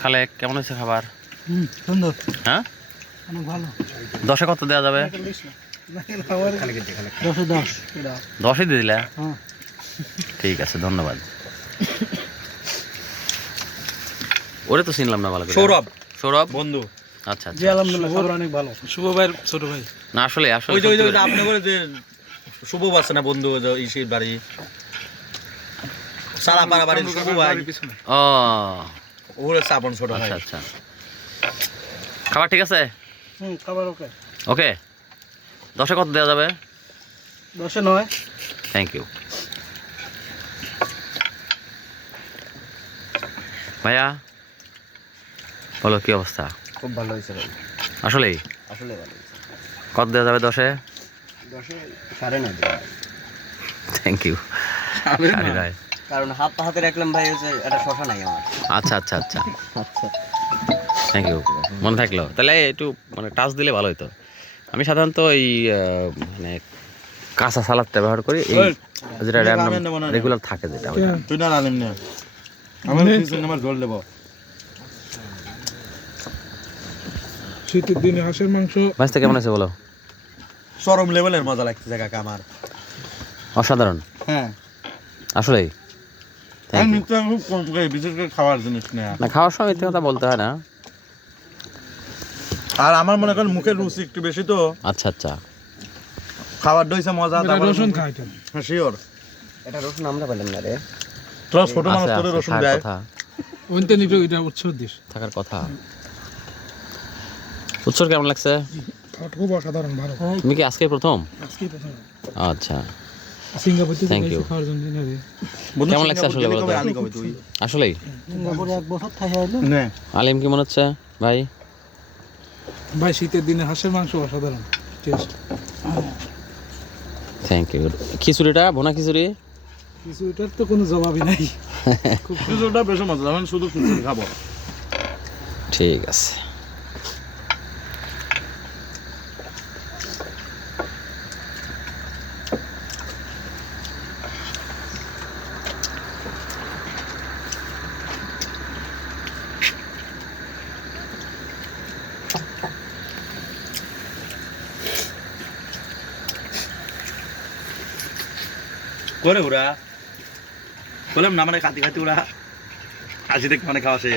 খালে কেমন হয়েছে খাবার? সুন্দর। হ্যাঁ, অনেক ভালো। 10-এ কত দেওয়া যাবে? 10-এ 10। 10-ই দিয়ে দিলে? হ্যাঁ। ঠিক আছে, ধন্যবাদ। ওরে তো চিনলাম না ভালো করে। সৌরভ বন্ধু। আচ্ছা জি আচ্ছা। আলহামদুলিল্লাহ খাবার অনেক ভালো। শুভ ভাইয়ের ছোট ভাই। না আসলে ওই যে আপনি বলে যে শুভ আছে না বন্ধু, ইসির বাড়ি সালাপাড়া বাড়ির শুভ ভাই। ও ওরে সাবন ছোট ভাই। আচ্ছা আচ্ছা। খাবার ঠিক আছে? খাবার ওকে। ওকে, 10-এ কত দেওয়া যাবে? 10-এ 9। থ্যাংক ইউ ভাইয়া। বলো কি অবস্থা? খুব ভালো হয়েছে ভাই, আসলেই আসলে ভালো হয়েছে। কত দেওয়া যাবে 10-এ? 10-এ 9.5 দিলাম। থ্যাংক ইউ ভাই। কারণ হাতে রাখলাম ভাই, হচ্ছে এটা শশা নাই আমার। আচ্ছা আচ্ছা আচ্ছা, আচ্ছা, থ্যাংক ইউ, মনে থাকলো। তাহলে একটু মানে টাচ দিলে ভালো হতো। আমি সাধারণত এই মানে কাঁচা সালাদটা ব্যবহার করি, এই যেটা রেগুলার থাকে, যেটা তুই না আনিম না, আমার কিছু আমার ঝোল দেব। শীতের দিনে হাঁসের মাংস ভাজতে কেমন আছে বলো? চরম লেভেলের মজা লাগতেছে কাকা আমার। অসাধারণ। হ্যাঁ, আসলেই আমি তো খুব কম খাই, বিশেষ করে খাওয়ার জিনিস না। না, খাওয়ার সময় মিথ্যে কথা বলতে হয় না। আর আমার মনে করেন মুখের রুচি একটু বেশি তো। আচ্ছা আচ্ছা, খাবার দইছে মজা। রসুন খাই তো। হ্যাঁ শিওর। এটা রসুন আমরা পেলাম না রে। তোরা ছোট মানুষ, আছে, তোরে আছে, রসুন থাকার দেয়। কথা, ওইটা নিটো, এটা উৎসব দিস। থাকার কথা। উৎসব কেমন লাগছে? খুব অসাধারণ ভালো। তুমি কি আজকে প্রথম? আজকে প্রথম। আচ্ছা, সিঙ্গাপুর থেকে Thank you. খাওয়ার জন্য নিয়ে রে। বন্ধু, কেমন লাগছে আসলে সিঙ্গাপুর বলো তো? গেলে কবে আনি কবে তুই? আসলেই সিঙ্গাপুরে 1 বছর থেকে আইলো। না আলিম কি মনে হচ্ছে ভাই? ভাই শীতের দিনে হাঁসের মাংস অসাধারণ টেস্ট। Thank you. খিচুড়িটা, ভোনা খিচুড়ি, কিছু এটার তো কোনো জবাবই নাই। কিছুটা বেশি মজা, আমি শুধু খিচুড়ি খাবো। ঠিক আছে। করে ওরা বললাম না, মানে কাতি কাতি ওরা হাসি দেখে মানে খাওয়া শেষ।